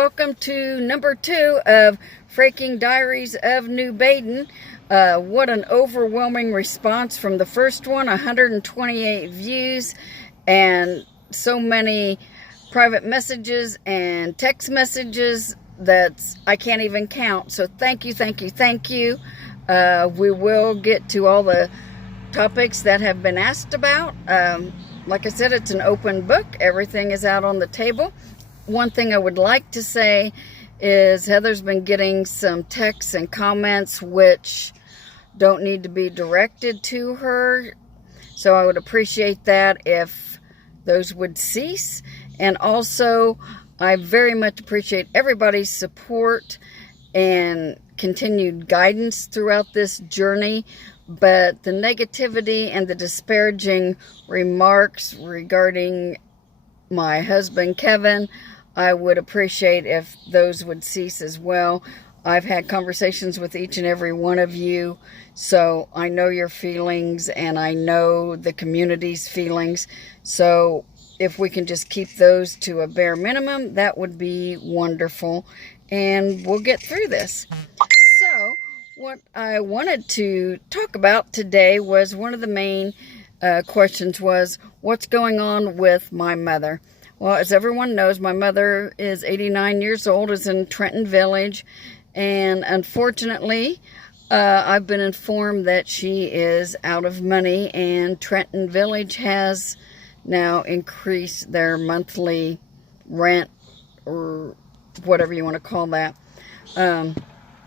welcome to number 2 of Freaking Diaries of New Baden. What an overwhelming response from the first one, 128 views, and so many private messages and text messages that I can't even count. So thank you, thank you, thank you. We will get to all the topics that have been asked about. Like I said, it's an open book. Everything is out on the table. One thing I would like to say is Heather's been getting some texts and comments which don't need to be directed to her. So I would appreciate that if those would cease. And also, I very much appreciate everybody's support and continued guidance throughout this journey. But the negativity and the disparaging remarks regarding my husband, Kevin, I would appreciate if those would cease as well. I've had conversations with each and every one of you, so I know your feelings and I know the community's feelings. So if we can just keep those to a bare minimum, that would be wonderful, and we'll get through this. So what I wanted to talk about today was one of the main questions was, what's going on with my mother? Well, as everyone knows, my mother is 89 years old, is in Trenton Village, and unfortunately, I've been informed that she is out of money, and Trenton Village has now increased their monthly rent, or whatever you want to call that. And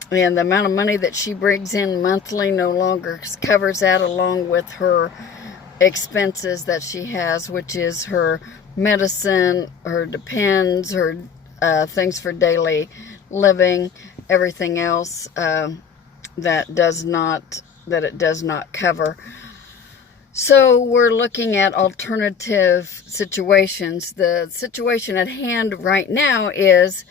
the amount of money that she brings in monthly no longer covers that, along with her expenses that she has, which is her medicine, her depends, her things for daily living, everything else that it does not cover. So we're looking at alternative situations. The situation at hand right now is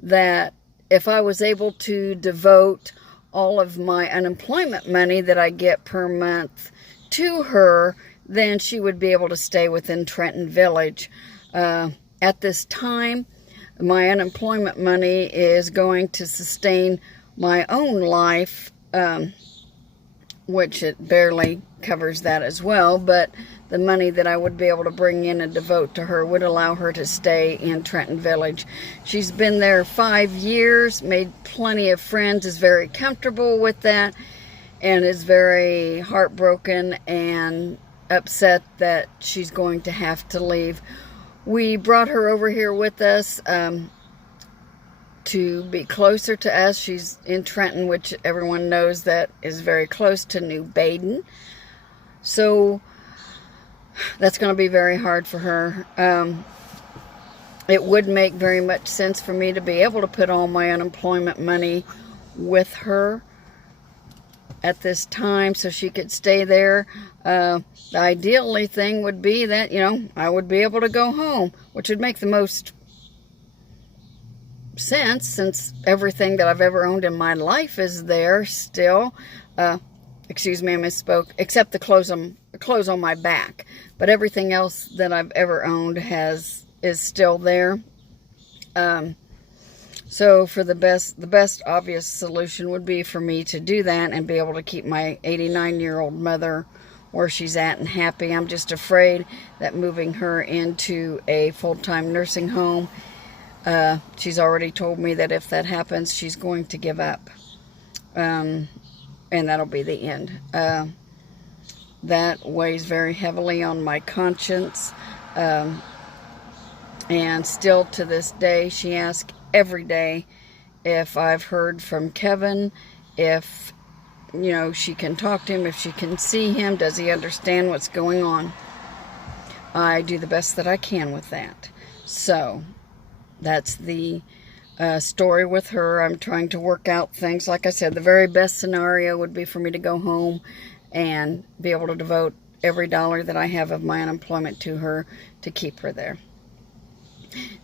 that if I was able to devote all of my unemployment money that I get per month to her, then she would be able to stay within Trenton Village. At this time, my unemployment money is going to sustain my own life, which it barely covers that as well, but the money that I would be able to bring in and devote to her would allow her to stay in Trenton Village. She's been there 5 years, made plenty of friends, is very comfortable with that, and is very heartbroken and upset that she's going to have to leave. We brought her over here with us to be closer to us. She's in Trenton, which everyone knows that is very close to New Baden. So that's going to be very hard for her. It would make very much sense for me to be able to put all my unemployment money with her at this time so she could stay there. The ideally thing would be that, I would be able to go home, which would make the most sense since everything that I've ever owned in my life is there still. Excuse me, I misspoke, except the clothes on my back. But everything else that I've ever owned is still there. So for the best obvious solution would be for me to do that and be able to keep my 89-year-old mother where she's at and happy. I'm just afraid that moving her into a full-time nursing home, she's already told me that if that happens, she's going to give up. And that'll be the end. That weighs very heavily on my conscience. And still to this day, she asks every day if I've heard from Kevin, if, she can talk to him, if she can see him, does he understand what's going on? I do the best that I can with that. So that's the story with her. I'm trying to work out things. Like I said, the very best scenario would be for me to go home and be able to devote every dollar that I have of my unemployment to her to keep her there.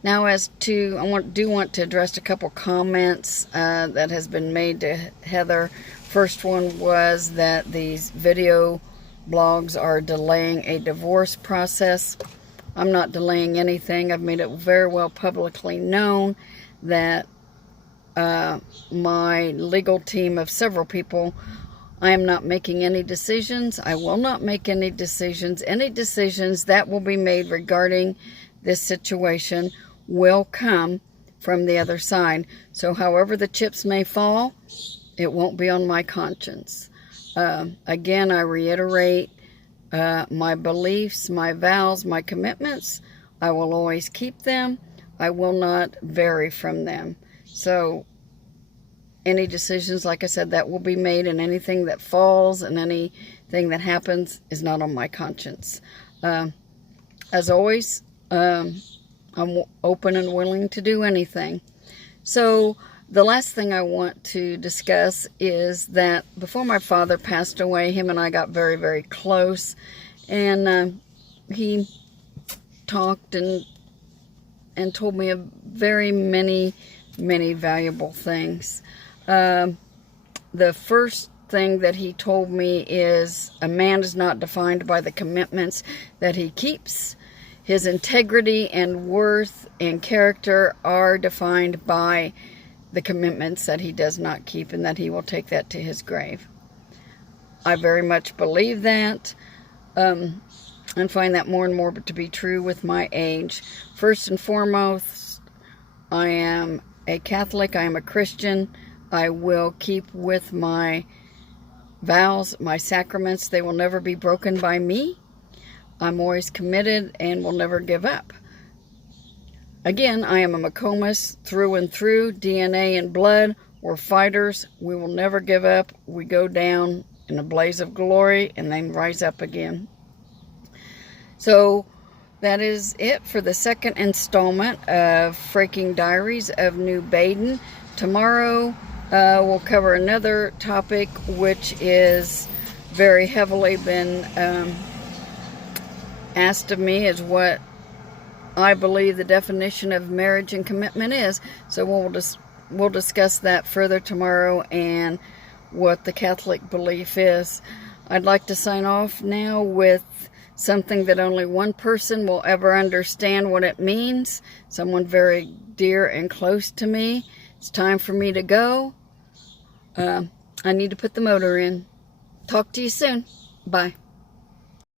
Now, I do want to address a couple comments that has been made to Heather. First one was that these video blogs are delaying a divorce process. I'm not delaying anything. I've made it very well publicly known that my legal team of several people, I am not making any decisions. I will not make any decisions. Any decisions that will be made regarding this situation will come from the other side. So however the chips may fall, it won't be on my conscience. Again, I reiterate, my beliefs, my vows, my commitments, I will always keep them. I will not vary from them. So any decisions, like I said, that will be made, and anything that falls and anything that happens is not on my conscience. As always, I'm open and willing to do anything. So the last thing I want to discuss is that before my father passed away, him and I got very, very close, and he talked and told me of very many valuable things. The first thing that he told me is a man is not defined by the commitments that he keeps. His integrity and worth and character are defined by the commitments that he does not keep, and that he will take that to his grave. I very much believe that, and find that more and more to be true with my age. First and foremost, I am a Catholic. I am a Christian. I will keep with my vows, my sacraments. They will never be broken by me. I'm always committed and will never give up. Again, I am a McComas through and through, DNA and blood. We're fighters. We will never give up. We go down in a blaze of glory and then rise up again. So that is it for the second installment of Freaking Diaries of New Baden. Tomorrow we'll cover another topic which is very heavily been asked of me, is what I believe the definition of marriage and commitment is. So we'll discuss that further tomorrow, and what the Catholic belief is. I'd like to sign off now with something that only one person will ever understand what it means. Someone very dear and close to me. It's time for me to go. I need to put the motor in. Talk to you soon. Bye.